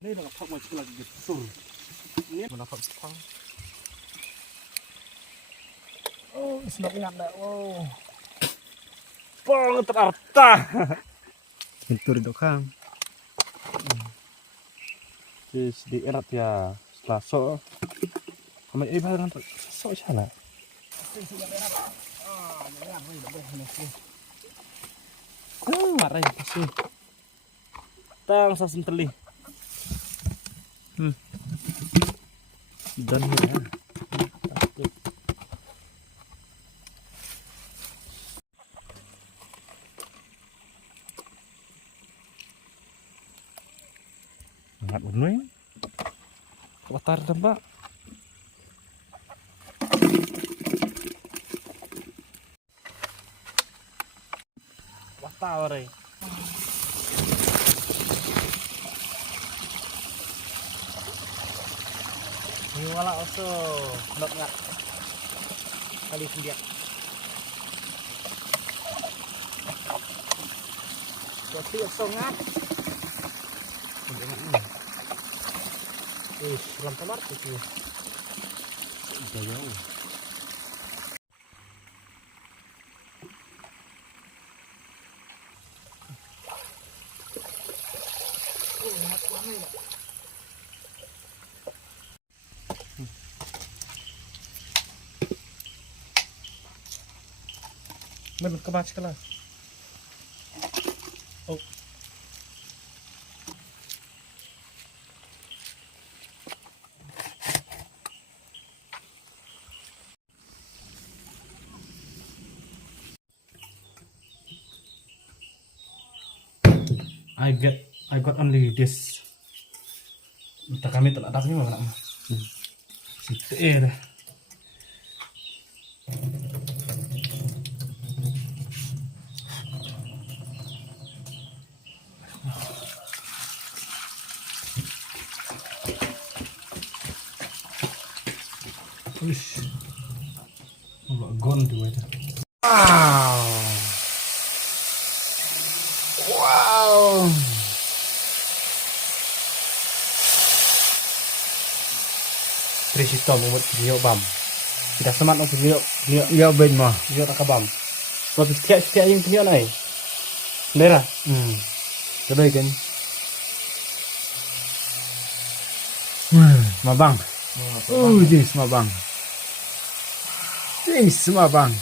Ini nak macam lagi gitu. Ini mendapat pang. Oh, semakin ada. Wow. Pang terarta. Pintu di dokang. Terus di erat ya. Setelah so. Kami bahan so sana. Marah pasti. Tang sasem teli. Dan ya. Ngat benuing. Watar tembak. Watar ore. Ini wala also not ngat. Kali sendiak. Jadi also ngat. Lam tamar itu. Udah jauh. Men kebaca kelas. Oh. I got only this. Kita kami tak atas ni mana? Situ dah. Wish. Kalau gon tu aja. Wow. Wow. Trisito membuat video bam. Kita semat untuk video Ya ben mah. video tak bam. Tapi setiap yang video naik. Lera. Coba kan. Mabang. Jing semabang. Jing semabang.